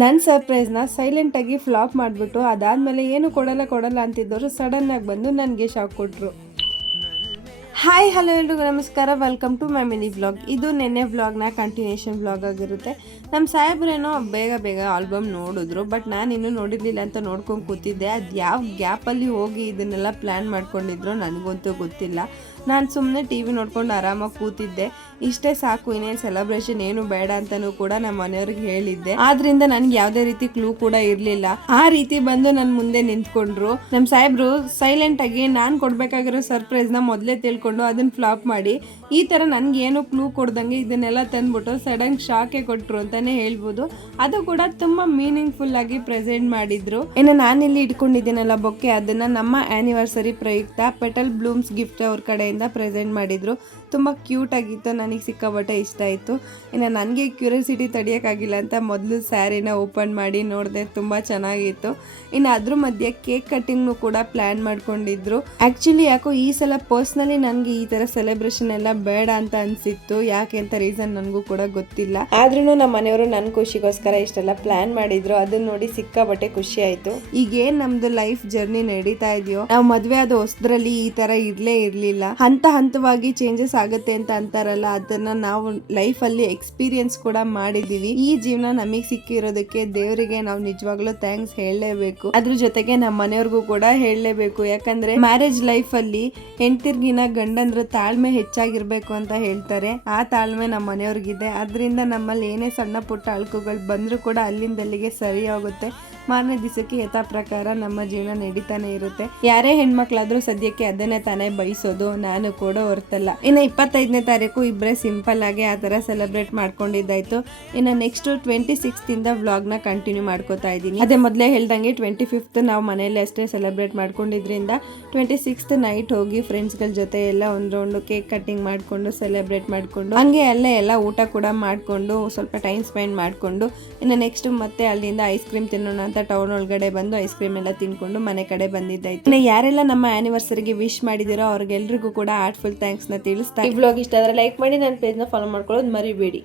ನನ್ನ ಸರ್ಪ್ರೈಸ್ನ ಸೈಲೆಂಟಾಗಿ ಫ್ಲಾಪ್ ಮಾಡಿಬಿಟ್ಟು ಅದಾದಮೇಲೆ ಏನು ಕೊಡಲ್ಲ ಅಂತಿದ್ದವರು ಸಡನ್ನಾಗಿ ಬಂದು ನನಗೆ ಶಾಕ್ ಕೊಟ್ಟರು. ಹಾಯ್ ಹಲೋ ಎಲ್ರಿಗೂ ನಮಸ್ಕಾರ, welcome to my mini vlog. ಇದು ನೆನ್ನೆ ವ್ಲಾಗ್ನ ಕಂಟಿನ್ಯೂಷನ್ ವ್ಲಾಗ್ ಆಗಿರುತ್ತೆ. ನಮ್ಮ ಸಾಹೇಬ್ರೇನೋ ಬೇಗ ಆಲ್ಬಮ್ ನೋಡಿದ್ರು, ಬಟ್ ನಾನು ಇನ್ನೂ ನೋಡಿರಲಿಲ್ಲ ಅಂತ ನೋಡ್ಕೊಂಡು ಕೂತಿದ್ದೆ. ಅದು ಯಾವ ಗ್ಯಾಪಲ್ಲಿ ಹೋಗಿ ಇದನ್ನೆಲ್ಲ ಪ್ಲ್ಯಾನ್ ಮಾಡ್ಕೊಂಡಿದ್ರು ನನಗಂತೂ ಗೊತ್ತಿಲ್ಲ. ನಾನು ಸುಮ್ಮನೆ ಟಿ ವಿ ನೋಡ್ಕೊಂಡು ಆರಾಮಾಗಿ ಕೂತಿದ್ದೆ. ಇಷ್ಟೇ ಸಾಕು, ಇನ್ನೇನು ಸೆಲೆಬ್ರೇಷನ್ ಏನು ಬೇಡ ಅಂತಲೂ ಕೂಡ ನಮ್ಮ ಮನೆಯವ್ರಿಗೆ ಹೇಳಿದ್ದೆ. ಆದ್ರಿಂದ ನನಗೆ ಯಾವುದೇ ರೀತಿ ಕ್ಲೂ ಕೂಡ ಇರಲಿಲ್ಲ. ಆ ರೀತಿ ಬಂದು ನನ್ನ ಮುಂದೆ ನಿಂತ್ಕೊಂಡ್ರು. ನಮ್ಮ ಸಾಹೇಬ್ರು ಸೈಲೆಂಟಾಗಿ ನಾನು ಕೊಡಬೇಕಾಗಿರೋ ಸರ್ಪ್ರೈಸ್ನ ಮೊದಲೇ ತಿಳ್ಕೊಂಡು ಅದನ್ನ ಫ್ಲಾಪ್ ಮಾಡಿ ಈ ಥರ ನನಗೆ ಏನು ಕ್ಲೂ ಕೊಡ್ದಂಗೆ ಇದನ್ನೆಲ್ಲ ತಂದ್ಬಿಟ್ಟು ಸಡನ್ ಶಾಕೆ ಕೊಟ್ಟರು ಅಂತಾನೆ ಹೇಳ್ಬೋದು. ಅದು ಕೂಡ ತುಂಬ ಮೀನಿಂಗ್ಫುಲ್ ಆಗಿ ಪ್ರೆಸೆಂಟ್ ಮಾಡಿದ್ರು. ಇನ್ನು ನಾನಿಲ್ಲಿ ಇಟ್ಕೊಂಡಿದ್ದೀನಲ್ಲ ಬೊಕ್ಕೆ, ಅದನ್ನ ನಮ್ಮ ಆ್ಯನಿವರ್ಸರಿ ಪ್ರಯುಕ್ತ ಪೆಟಲ್ ಬ್ಲೂಮ್ಸ್ ಗಿಫ್ಟ್ ಅವ್ರ ಕಡೆಯಿಂದ ಪ್ರೆಸೆಂಟ್ ಮಾಡಿದ್ರು. ತುಂಬ ಕ್ಯೂಟ್ ಆಗಿತ್ತು, ನನಗೆ ಸಿಕ್ಕಾಪಟ್ಟೆ ಇಷ್ಟ ಆಯಿತು. ಇನ್ನು ನನಗೆ ಕ್ಯೂರಿಯಾಸಿಟಿ ತಡೆಯೋಕ್ಕಾಗಿಲ್ಲ ಅಂತ ಮೊದಲು ಸ್ಯಾರಿನ ಓಪನ್ ಮಾಡಿ ನೋಡಿದೆ, ತುಂಬ ಚೆನ್ನಾಗಿತ್ತು. ಇನ್ನು ಅದ್ರ ಮಧ್ಯೆ ಕೇಕ್ ಕಟ್ಟಿಂಗ್ನು ಕೂಡ ಪ್ಲ್ಯಾನ್ ಮಾಡ್ಕೊಂಡಿದ್ರು. ಆ್ಯಕ್ಚುಲಿ ಯಾಕೋ ಈ ಸಲ ಪರ್ಸ್ನಲಿ ನನಗೆ ಈ ಥರ ಸೆಲೆಬ್ರೇಷನ್ ಎಲ್ಲ ಬೇಡ ಅಂತ ಅನಿಸಿತ್ತು. ಯಾಕೆ ಅಂತ ರೀಸನ್ ನನಗೂ ಕೂಡ ಗೊತ್ತಿಲ್ಲ. ಆದ್ರೂ ನಮ್ಮ ಮನೆಯವರು ನನ್ನ ಖುಷಿಗೋಸ್ಕರ ಇಷ್ಟೆಲ್ಲ ಪ್ಲ್ಯಾನ್ ಮಾಡಿದ್ರು. ಅದನ್ನ ನೋಡಿ ಸಿಕ್ಕಾಪಟ್ಟೆ ಖುಷಿ ಆಯಿತು. ಈಗೇನು ನಮ್ಮದು ಲೈಫ್ ಜರ್ನಿ ನಡೀತಾ ಇದೆಯೋ, ನಾವು ಮದುವೆ ಆದ ಹೊಸದ್ರಲ್ಲಿ ಈ ಥರ ಇರಲಿಲ್ಲ. ಹಂತವಾಗಿ ಚೇಂಜಸ್ ಆಗುತ್ತೆ ಅಂತ ಅಂತಾರಲ್ಲ, ಅದನ್ನ ನಾವು ಲೈಫಲ್ಲಿ ಎಕ್ಸ್ಪೀರಿಯನ್ಸ್ ಕೂಡ ಮಾಡಿದೀವಿ. ಈ ಜೀವನ ನಮಗೆ ಸಿಕ್ಕಿರೋದಕ್ಕೆ ದೇವರಿಗೆ ನಾವು ನಿಜವಾಗ್ಲೂ ಥ್ಯಾಂಕ್ಸ್ ಹೇಳಲೇಬೇಕು. ಅದ್ರ ಜೊತೆಗೆ ನಮ್ಮ ಮನೆಯವ್ರಿಗೂ ಕೂಡ ಹೇಳಲೇಬೇಕು. ಯಾಕಂದ್ರೆ ಮ್ಯಾರೇಜ್ ಲೈಫ್ ಅಲ್ಲಿ ಹೆಂಡತಿರ್ಗಿನ ಗಂಡಂದ್ರ ತಾಳ್ಮೆ ಹೆಚ್ಚಾಗಿರ್ಬೇಕು ಅಂತ ಹೇಳ್ತಾರೆ. ಆ ತಾಳ್ಮೆ ನಮ್ಮ ಮನೆಯವ್ರಿಗಿದೆ. ಅದರಿಂದ ನಮ್ಮಲ್ಲಿ ಏನೇ ಸಣ್ಣ ಪುಟ್ಟ ಅಳುಕುಗಳು ಬಂದರೂ ಕೂಡ ಅಲ್ಲಿಂದಲ್ಲಿಗೆ ಸರಿ ಹೋಗುತ್ತೆ. ಮಾರನೇ ದಿವಸಕ್ಕೆ ಯಥಾ ಪ್ರಕಾರ ನಮ್ಮ ಜೀವನ ನಡೀತಾನೆ ಇರುತ್ತೆ. ಯಾರೇ ಹೆಣ್ಮಕ್ಳಾದ್ರೂ ಸದ್ಯಕ್ಕೆ ಅದನ್ನೇ ತಾನೇ ಬಯಸೋದು, ನಾನು ಕೂಡ ಹೊರ್ತಲ್ಲ. ಇನ್ನು 25ನೇ ತಾರೀಕು ಇಬ್ಬರೇ ಸಿಂಪಲ್ ಆಗಿ ಆ ಥರ ಸೆಲೆಬ್ರೇಟ್ ಮಾಡ್ಕೊಂಡಿದ್ದಾಯ್ತು. ಇನ್ನು ನೆಕ್ಸ್ಟ್ 26th ಇಂದ ವ್ಲಾಗ್ನ ಕಂಟಿನ್ಯೂ ಮಾಡ್ಕೋತಾ ಇದ್ದೀನಿ. ಅದೇ ಮೊದಲೇ ಹೇಳ್ದಂಗೆ 25th ನಾವು ಮನೆಯಲ್ಲಿ ಅಷ್ಟೇ ಸೆಲೆಬ್ರೇಟ್ ಮಾಡ್ಕೊಂಡಿದ್ರಿಂದ 26th ನೈಟ್ ಹೋಗಿ ಫ್ರೆಂಡ್ಸ್ಗಳ ಜೊತೆ ಎಲ್ಲ ಒಂದು ರೌಂಡು ಕೇಕ್ ಕಟ್ಟಿಂಗ್ ಮಾಡಿಕೊಂಡು ಸೆಲೆಬ್ರೇಟ್ ಮಾಡಿಕೊಂಡು ಹಂಗೆ ಅಲ್ಲೇ ಎಲ್ಲ ಊಟ ಕೂಡ ಮಾಡಿಕೊಂಡು ಸ್ವಲ್ಪ ಟೈಮ್ ಸ್ಪೆಂಡ್ ಮಾಡಿಕೊಂಡು ಇನ್ನು ನೆಕ್ಸ್ಟ್ ಮತ್ತೆ ಅಲ್ಲಿಂದ ಐಸ್ ಕ್ರೀಮ್ ತಿನ್ನೋಣ ಅಂತ ಟೌನ್ ಒಳಗಡೆ ಬಂದು ಐಸ್ ಕ್ರೀಮ್ ಎಲ್ಲ ತಿನ್ಕೊಂಡು ಮನೆ ಕಡೆ ಬಂದಿದ್ದಾಯ್ತು. ಇನ್ನು ಯಾರೆಲ್ಲ ನಮ್ಮ ಆನಿವರ್ಸರಿಗೆ ವಿಶ್ ಮಾಡಿದಿರೋ ಅವ್ರಿಗೆಲ್ರಿಗೂ ಕೂಡ ಹಾರ್ಟ್ಫುಲ್ ಥ್ಯಾಂಕ್ಸ್ ನ ತಿಳಿಸ್ತಾ. ಈ ವ್ಲಾಗ್ ಇಷ್ಟ ಆದ್ರೆ ಲೈಕ್ ಮಾಡಿ, ನನ್ನ ಪೇಜ್ ನ ಫಾಲೋ ಮಾಡ್ಕೊಳ್ಳೋದು ಮರಿಬೇಡಿ.